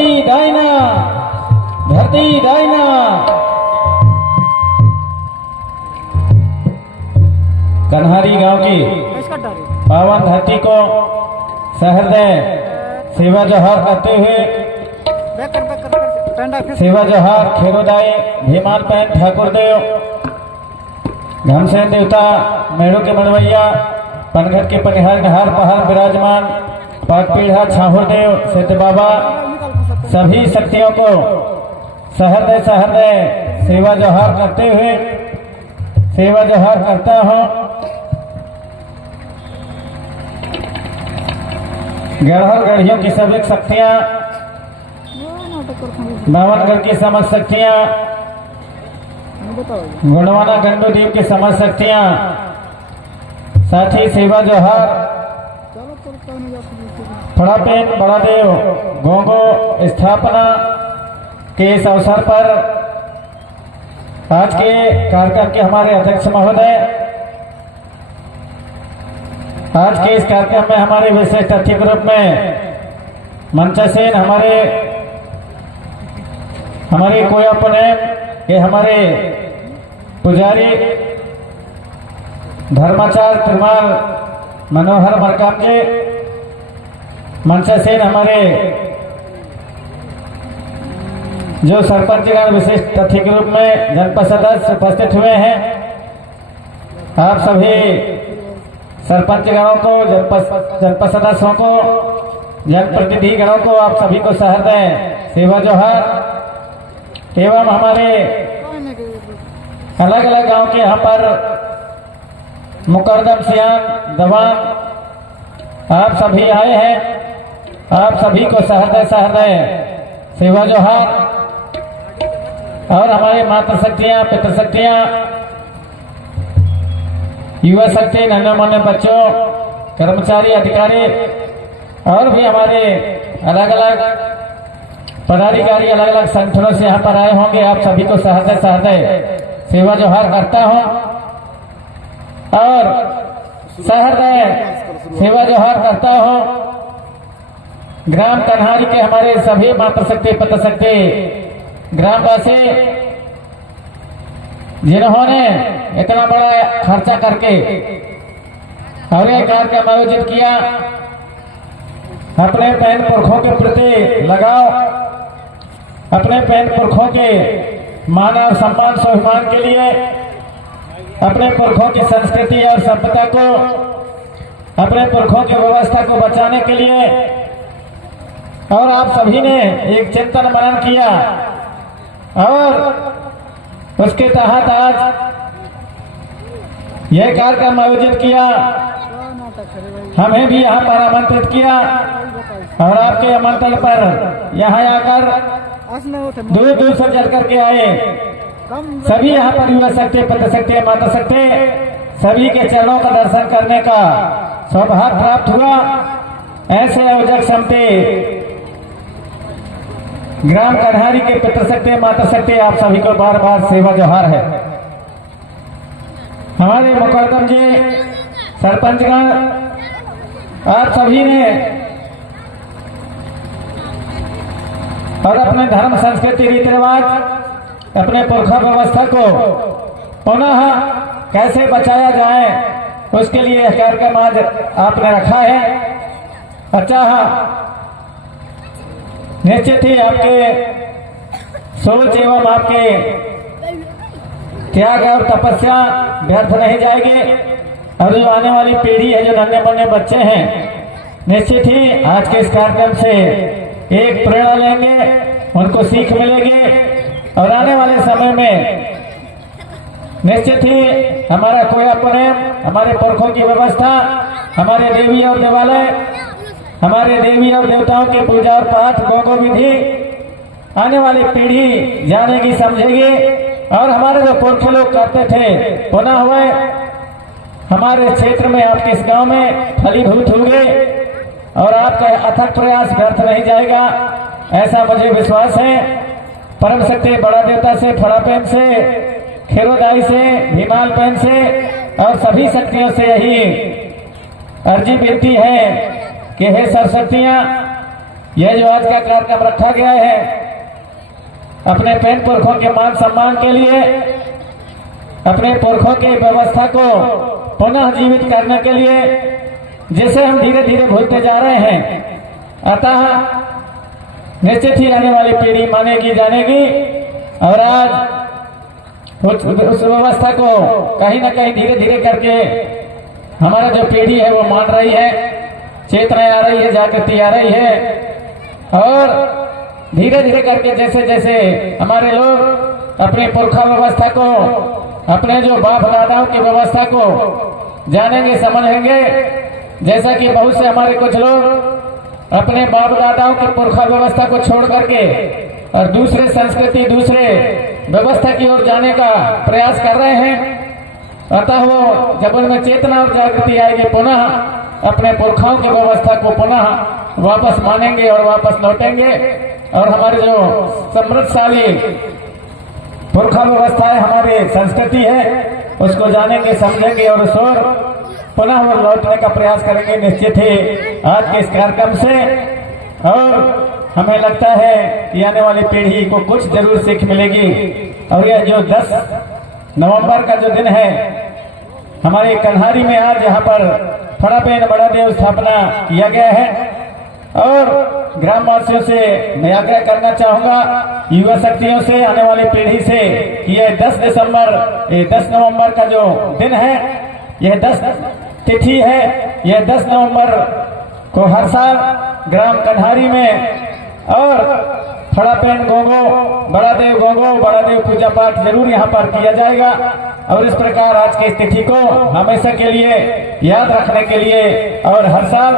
धरती डायना, धरती डायना। कन्हारी गांव की पावन धरती को सहृदय सेवा जोहार करते हुए सेवा जोहार खेरोदाई भीमाल पैन ठाकुर देव, घमसेन देवता, मेढ़ो के मनवैया, पनघट के पनिहार नहार पहाड़ विराजमान, पाटपीढ़ा छाहुर देव, सिद्ध बाबा, सभी शक्तियों को सहृदय सहृदय सेवा जोहार करते हुए सेवा जोहार करता हूँ। गढ़हर गढ़ियों की सभी शक्तियाँ, बावनगढ़ की समस्त शक्तियाँ, गुणवाना गंडोदीप की समस्त शक्तियाँ, साथ ही सेवा जोहार फड़ापेन बड़ादेव गोंगो स्थापना के इस अवसर पर आज के कार्यक्रम के हमारे अध्यक्ष महोदय, आज के इस कार्यक्रम में हमारे विशिष्ट अतिथि ग्रुप में मंचासीन हमारे कोया पुनेम के हमारे पुजारी धर्माचार्य त्रिमाल मनोहर मरकाम जी, मंचासीन हमारे जो सरपंचगण विशिष्ट अतिथि ग्रुप में जनपद सदस्य उपस्थित हुए हैं, आप सभी सरपंचगणों को, जनपद सदस्यों को, जनप्रतिनिधि गणों को, आप सभी को सहृदय सेवा जोहार एवं हमारे अलग अलग गांव के यहाँ पर मुकरदम सियान दवान आप सभी आए हैं, आप सभी को सहृदय सहृदय सेवा जोहार। और हमारी मातृ शक्तियाँ, पितृ शक्तियाँ, युवा शक्ति, नन्हे मुन्ने बच्चों, कर्मचारी, अधिकारी और भी हमारे अलग अलग पदाधिकारी अलग अलग संगठनों से यहाँ पर आए होंगे, आप सभी को सहृदय सहृदय सेवा जोहार करता हूँ। और सहृदय सेवा जोहार करता हूँ ग्राम कन्हारी के हमारे सभी मातृ शक्ति, पितृ शक्ति, ग्रामवासी जिन्होंने इतना बड़ा खर्चा करके और ये कार्यक्रम आयोजित किया, अपने बहन पुरखों के प्रति लगाव, अपने बहन पुरखों के मान और सम्मान स्वाभिमान के लिए, अपने पुरखों की संस्कृति और सभ्यता को, अपने पुरखों की व्यवस्था को बचाने के लिए, और आप सभी ने एक चिंतन मनन किया और उसके तहत आज यह कार्यक्रम आयोजित किया। हमें भी यहाँ पर आमंत्रित किया और आपके आमंत्रण पर यहाँ आकर दूर दूर से चल करके आए। सभी यहाँ पर युवा शक्ति, पितृ शक्ति, माता शक्ति, सभी के चरणों का दर्शन करने का सौभाग्य प्राप्त हुआ। ऐसे आयोजक समिति ग्राम कन्हारी के पितृ शक्ति, माता शक्ति, आप सभी को बार बार सेवा जोहार है। हमारे मुकरदम जी, सरपंचगण, आप सभी ने और अपने धर्म, संस्कृति, रीति रिवाज, अपने पुरखा व्यवस्था को पुनः कैसे बचाया जाए, उसके लिए यह कार्यक्रम आज आपने रखा है। अच्छा, निश्चित ही आपके सोच एवं आपके त्याग और तपस्या व्यर्थ नहीं जाएगी। और जो आने वाली पीढ़ी है, जो नन्हे मुन्ने बच्चे हैं, निश्चित ही आज के इस कार्यक्रम से एक प्रेरणा लेंगे, उनको सीख मिलेगी और आने वाले समय में निश्चित ही हमारा कोया प्रेम, हमारे पुरखों की व्यवस्था, हमारे देवी और देवालय, हमारे देवी और देवताओं की पूजा और पाठ, गोगो विधि आने वाली पीढ़ी जानेगी, समझेगी। और हमारे जो पुरखे लोग करते थे पुनः हुए हमारे क्षेत्र में, आपके इस गांव में फलीभूत होंगे और आपका अथक प्रयास व्यर्थ नहीं जाएगा, ऐसा मुझे विश्वास है। परम शक्ति बड़ा देवता से, फड़ापेन से, खेरोदाई से, भीमाल पैन से और सभी शक्तियों से यही अर्जी विनती है कि हे सरस्वतियां, यह जो आज का कार्यक्रम रखा गया है अपने पेन पुरखों के मान सम्मान के लिए, अपने पुरखों की व्यवस्था को पुनः जीवित करने के लिए, जिसे हम धीरे धीरे भूलते जा रहे हैं। अतः निश्चित ही आने वाली पीढ़ी मानेगी जानेगी और आज उस व्यवस्था को कहीं ना कहीं धीरे धीरे करके हमारा जो पीढ़ी है वो मान रही है, चेतना आ रही है, जागृति आ रही है। और धीरे धीरे करके जैसे जैसे हमारे लोग अपने पुरखा व्यवस्था को, अपने जो बाप दादाओं की व्यवस्था को जानेंगे समझेंगे, जैसा कि बहुत से हमारे कुछ लोग अपने बाप दादाओं के पुरखा व्यवस्था को छोड़ करके और दूसरे संस्कृति, दूसरे व्यवस्था की ओर जाने का प्रयास कर रहे हैं। अतः वो जब उनमें चेतना और जागृति आएगी, पुनः अपने पुरखाओं की व्यवस्था को पुनः वापस मानेंगे और वापस लौटेंगे और हमारे जो समृद्धशाली पुरखा व्यवस्था है, हमारी संस्कृति है, उसको जानेंगे समझेंगे और उस ओर पुनः वो लौटने का प्रयास करेंगे निश्चित ही आज के इस कार्यक्रम से। और हमें लगता है कि आने वाली पीढ़ी को कुछ जरूर सीख मिलेगी। और यह जो 10 नवंबर का जो दिन है हमारे कन्हारी में, आज यहाँ पर फड़ापेन बड़ा देव स्थापना किया गया है। और ग्रामवासियों से मैं आग्रह करना चाहूंगा, युवा शक्तियों से, आने वाली पीढ़ी से कि यह 10 नवंबर का जो दिन है, यह 10 तिथि है, यह 10 नवंबर को हर साल ग्राम कन्हारी में और फड़ापेन गोंगो, बड़ा देव पूजा पाठ जरूर यहाँ पर किया जाएगा। और इस प्रकार आज की इस तिथि को हमेशा के लिए याद रखने के लिए और हर साल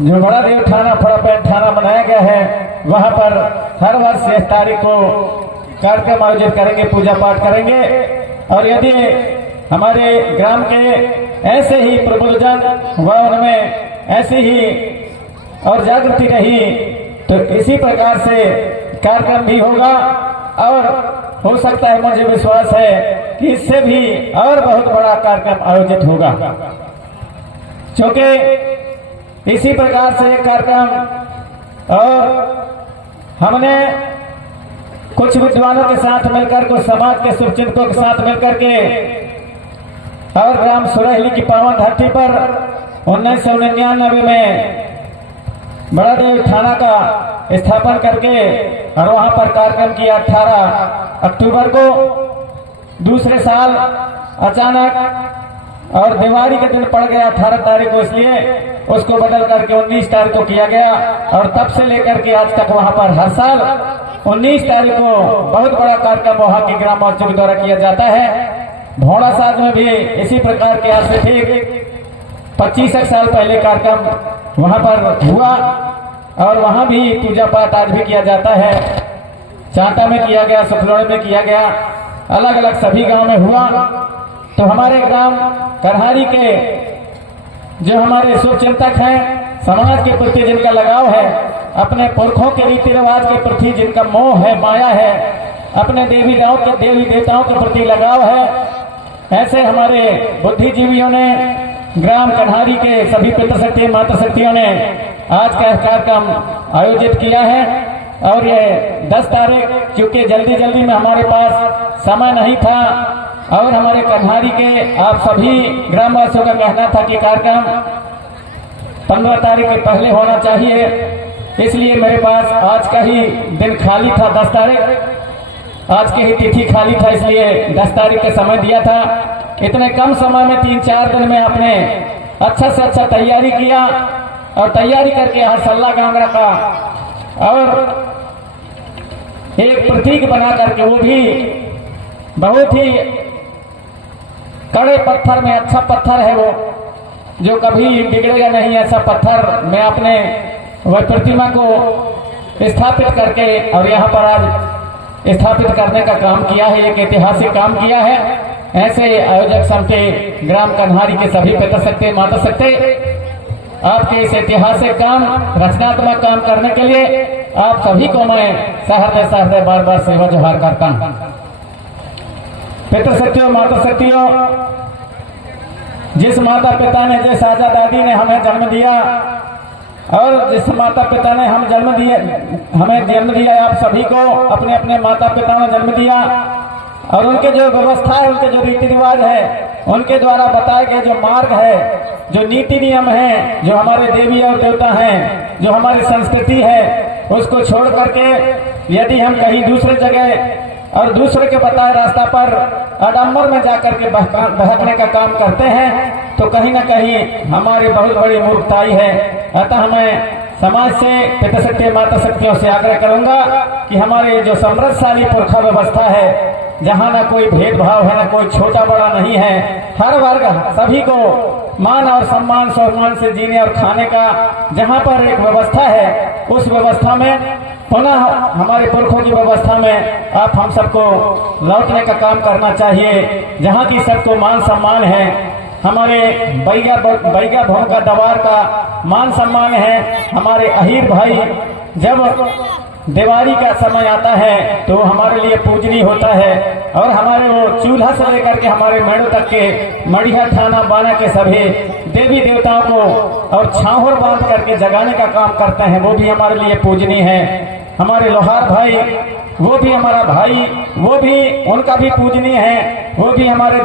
जो बड़ा देव थाना, फड़ापेन थाना बनाया गया है, वहां पर हर वर्ष 6 तारीख को कार्यक्रम आयोजित करेंगे, पूजा पाठ करेंगे। और यदि हमारे ग्राम के ऐसे ही प्रबुद्धजन व उनमें ऐसी ही और जागृति रही तो इसी प्रकार से कार्यक्रम भी होगा। और हो सकता है, मुझे विश्वास है कि इससे भी और बहुत बड़ा कार्यक्रम आयोजित होगा, क्योंकि इसी प्रकार से एक कार्यक्रम और हमने कुछ विद्वानों के साथ मिलकर, कुछ समाज के शुभचिंतकों के साथ मिलकर के और ग्राम सुरहली की पावन धरती पर 1999 में बड़ा देव थाना का स्थापन करके और वहां पर कार्यक्रम किया 18 अक्टूबर को। दूसरे साल अचानक और दिवाली के दिन पड़ गया 18 तारीख को, इसलिए उसको बदल करके 19 तारीख को किया गया। और तब से लेकर के आज तक वहां पर हर साल 19 तारीख को बहुत बड़ा कार्यक्रम वहां की ग्रामवासियों के द्वारा किया जाता है। भोड़ा साज में भी इसी प्रकार के आज से ठीक 25 साल पहले कार्यक्रम वहां पर हुआ और वहां भी पूजा पाठ आज भी किया जाता है। चांटा में किया गया, सुखलोड़ में किया गया, अलग अलग सभी गांव में हुआ। तो हमारे ग्राम कन्हारी के जो हमारे शुभचिंतक हैं, समाज के प्रति जिनका लगाव है, अपने पुरखों के रीति रिवाज के प्रति जिनका मोह है, माया है, अपने देवी देवताओं के प्रति लगाव है, ऐसे हमारे बुद्धिजीवियों ने, ग्राम कन्हारी के सभी पितृशक्ति माता शक्तियों ने आज का कार्यक्रम आयोजित किया है। और ये 10 तारीख, क्योंकि जल्दी जल्दी में हमारे पास समय नहीं था और हमारे कन्हारी के आप सभी ग्रामवासियों का कहना था कि कार्यक्रम 15 तारीख के पहले होना चाहिए, इसलिए मेरे पास आज का ही दिन खाली था। 10 तारीख आज की ही तिथि खाली था, इसलिए 10 तारीख का समय दिया था। इतने कम समय में 3-4 दिन में आपने अच्छा से अच्छा तैयारी किया और तैयारी करके यहाँ सल्ला गांगड़ा का और एक प्रतीक बना करके, वो भी बहुत ही कड़े पत्थर में, अच्छा पत्थर है वो, जो कभी बिगड़ेगा नहीं, ऐसा पत्थर में आपने वह प्रतिमा को स्थापित करके और यहाँ पर आज स्थापित करने का काम किया है। एक ऐतिहासिक काम किया है। ऐसे आयोजक समिति ग्राम कन्हारी के सभी पितृशक्ति माता शक्ति आपके इस ऐतिहासिक काम, रचनात्मक काम करने के लिए आप सभी को मैं सहृदय बार बार सेवा जोहार करता हूँ। पितृशक्तियों माता शक्तियों, जिस माता पिता ने, जिस आजा दादी ने हमें जन्म दिया, और जिस माता पिता ने हमें जन्म दिया आप सभी को, अपने अपने माता पिता ने जन्म दिया, और उनके जो व्यवस्था है, उनके जो रीति रिवाज है, उनके द्वारा बताए गए जो मार्ग है, जो नीति नियम है, जो हमारे देवी और देवता हैं, जो हमारी संस्कृति है, उसको छोड़ करके यदि हम कहीं दूसरे जगह और दूसरे के बताए रास्ता पर आडंबर में जाकर के बहकने का काम करते हैं तो कहीं ना कहीं हमारी बहुत बड़ी मूर्खताई है। अतः मैं समाज से, पितृशक्ति माता शक्तियों से आग्रह करूंगा कि हमारे जो समृद्धशाली पुरखा व्यवस्था है, जहाँ ना कोई भेदभाव है, ना कोई छोटा बड़ा नहीं है, हर वर्ग सभी को मान और सम्मान सम्मान से जीने और खाने का जहाँ पर एक व्यवस्था है, उस व्यवस्था में पुनः हमारे पुरखों की व्यवस्था में आप हम सबको लौटने का काम करना चाहिए, जहाँ की सबको मान सम्मान है। हमारे बैगा भवन का दवार का मान सम्मान है। हमारे अहीर भाई जब दिवाली का समय आता है तो हमारे लिए पूजनीय होता है, और हमारे वो चूल्हा से लेकर के हमारे मेड़ों तक के मड़िया थाना बाना के सभी देवी देवताओं को और छाहर बांध करके जगाने का काम करते हैं, वो भी हमारे लिए पूजनीय है। हमारे लोहार भाई, वो भी हमारा भाई, वो भी उनका भी पूजनीय है। वो भी हमारे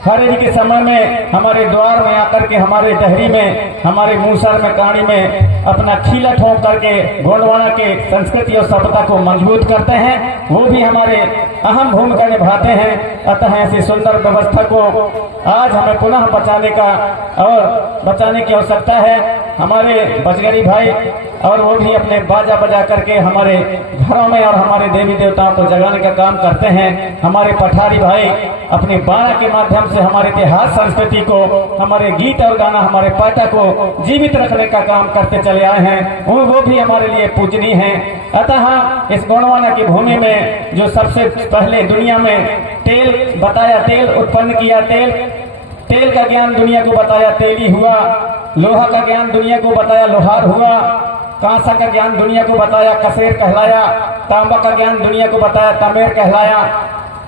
खरेदी के समय में हमारे द्वार में आकर के हमारे डहरी में, हमारे मूसर में, काड़ी में अपना खीला ठोंक करके गोंडवाना के संस्कृति और सभ्यता को मजबूत करते हैं, वो भी हमारे अहम भूमिका निभाते हैं। अतः ऐसी सुंदर व्यवस्था को आज हमें पुनः बचाने की आवश्यकता है। हमारे बजगरी भाई और वो भी अपने बाजा बजा करके हमारे घरों में और हमारे देवी देवताओं को जगाने का काम करते हैं। हमारे पठारी भाई अपने बाणा के माध्यम से हमारे इतिहास संस्कृति को, हमारे गीत और गाना, हमारे पाटा को जीवित रखने का काम करते चले आए हैं, वो भी हमारे लिए पूजनीय हैं। अतः इस गोंडवाना की भूमि में जो सबसे पहले दुनिया में तेल बताया, तेल उत्पन्न किया, तेल का ज्ञान दुनिया को बताया, तेली हुआ। लोहा का ज्ञान दुनिया को बताया, लोहार हुआ। कांसा का ज्ञान दुनिया को बताया, कसेर कहलाया। तांबा का ज्ञान दुनिया को बताया, तमेर कहलाया।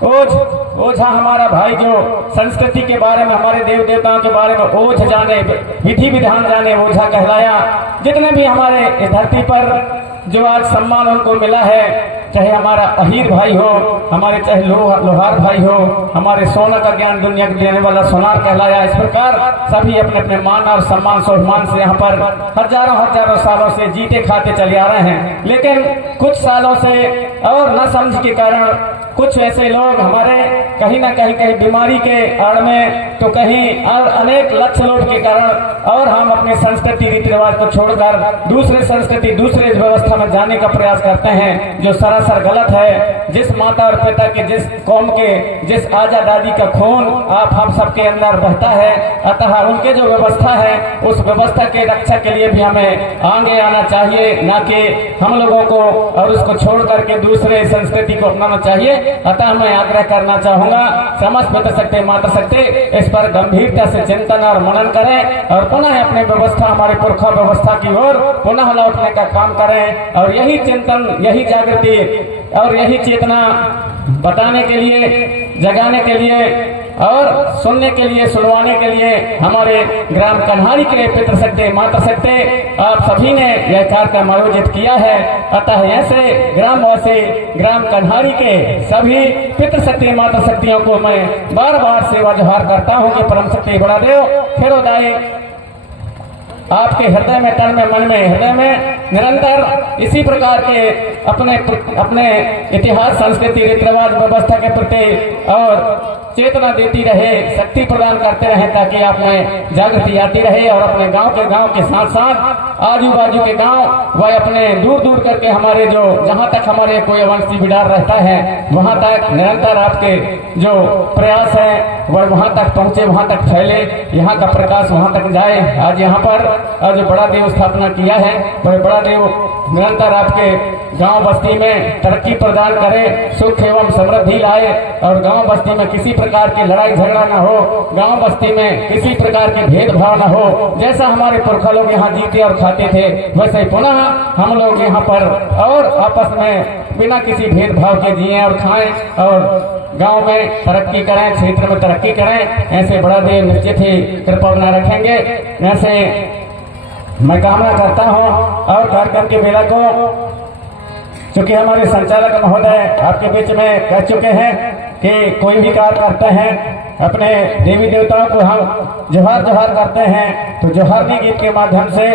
ओझा हमारा भाई जो संस्कृति के बारे में, हमारे देव देवताओं के बारे में ओझ जाने, विधि विधान जाने, ओझा कहलाया। जितने भी हमारे इस धरती पर जो आज सम्मान उनको मिला है, चाहे हमारा अहीर भाई हो, हमारे चाहे लोहार भाई हो, हमारे सोना का ज्ञान दुनिया को देने वाला सोनार कहलाया। इस प्रकार सभी अपने अपने मान और सम्मान सम्मान से यहाँ पर हजारों सालों से जीते खाते चले आ रहे हैं। लेकिन कुछ सालों से और न समझ के कारण कुछ ऐसे लोग हमारे कहीं ना कहीं बीमारी के आड़ में, तो कहीं अनेक लक्ष्य लोभ के कारण, और हम अपने संस्कृति रीति रिवाज को छोड़कर दूसरे संस्कृति, दूसरे व्यवस्था में जाने का प्रयास करते हैं, जो सरासर गलत है। जिस माता और पिता के, जिस कौम के, जिस आजा दादी का खून आप हम सबके अंदर बहता है, अतः उनके जो व्यवस्था है, उस व्यवस्था के रक्षा के लिए भी हमें आगे आना चाहिए, न कि हम लोगों को और उसको छोड़ करके दूसरे संस्कृति को अपनाना चाहिए। अतः मैं आग्रह करना चाहूंगा, समस्त पितृशक्ति माता शक्ति इस पर गंभीरता से चिंतन और मनन करें, और पुनः अपने व्यवस्था, हमारे पुरखा व्यवस्था की ओर पुनः लौटने का काम करें। और यही चिंतन, यही जागृति और यही चेतना बताने के लिए, जगाने के लिए और सुनने के लिए, सुनवाने के लिए हमारे ग्राम कन्हारी के पितृशक्ति माता शक्ति आप सभी ने यह कार्यक्रम आयोजित किया है। अतः ऐसे ग्रामवासी, ग्राम कन्हारी के सभी पितृशक्ति माता शक्तियों को मैं बार बार सेवा जोहार करता हूँ कि परम शक्ति बड़ा देव खिरोदाई आपके हृदय में, तन में, मन में, हृदय में निरंतर इसी प्रकार के अपने इतिहास, संस्कृति, रीति रिवाज, व्यवस्था के प्रति और चेतना देती रहे, शक्ति प्रदान करते रहे, ताकि आप में जागृति आती रहे। और अपने गांव के साथ साथ आजू बाजू के गांव व अपने दूर दूर करके हमारे जो जहां तक हमारे कोई वंशी बिडार रहता है, वहां तक निरंतर आपके जो प्रयास है वह वहां तक पहुंचे, वहां तक फैले, यहाँ का प्रकाश वहां तक जाए। आज यहाँ पर जो बड़ा देव स्थापना किया है, वह बड़ा देव निरंतर आपके गांव बस्ती में तरक्की प्रदान करे, सुख एवं समृद्धि लाए, और गांव बस्ती में किसी प्रकार की लड़ाई झगड़ा न हो, गांव बस्ती में किसी प्रकार के भेदभाव न हो। जैसा हमारे पुरखा लोग यहाँ जीते और खाते थे, वैसे पुनः हम लोग यहाँ पर और आपस में बिना किसी भेदभाव के जिए और खाएं और गांव में तरक्की करें, क्षेत्र में तरक्की करें। ऐसे बड़ा देव निश्चित ही कृपा बना रखेंगे। ऐसे मैं कामना करता हूं। और कार्यक्रम के बेला को चूंकि हमारे संचालक महोदय आपके बीच में कह चुके हैं कि कोई भी कार्य करते हैं अपने देवी देवताओं को हम जोहार जोहार करते हैं, तो जोहारनी गीत के माध्यम से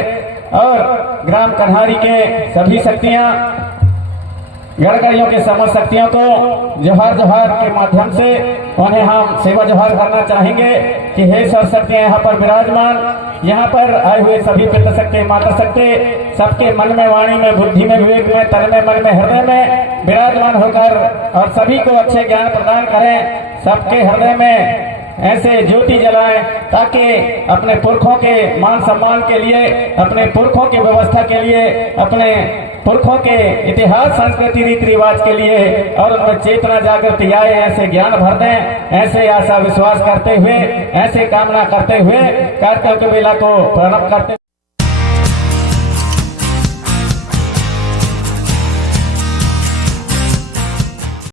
और ग्राम कन्हारी के सभी शक्तियां गणकरियों के समस्त शक्तियों को जोहार जोहार के माध्यम से उन्हें हम सेवा जोहार करना चाहेंगे कि हे सब शक्तियां यहाँ पर विराजमान, यहाँ पर आए हुए सभी पितृ शक्ति माता शक्ति सबके मन में वाणी में बुद्धि में विवेक में तन में मन में हृदय में विराजमान होकर और सभी को अच्छे ज्ञान प्रदान करें। सबके हृदय में ऐसे ज्योति जलाएं ताकि अपने पुरखों के मान सम्मान के लिए, अपने पुरखों की व्यवस्था के लिए, अपने पुरखों के इतिहास संस्कृति रीति रिवाज के लिए और उनमें चेतना जागृति आए, ऐसे ज्ञान भर दें। ऐसे आशा विश्वास करते हुए, ऐसे कामना करते हुए कार्यक्रम के बेला को प्रारंभ करते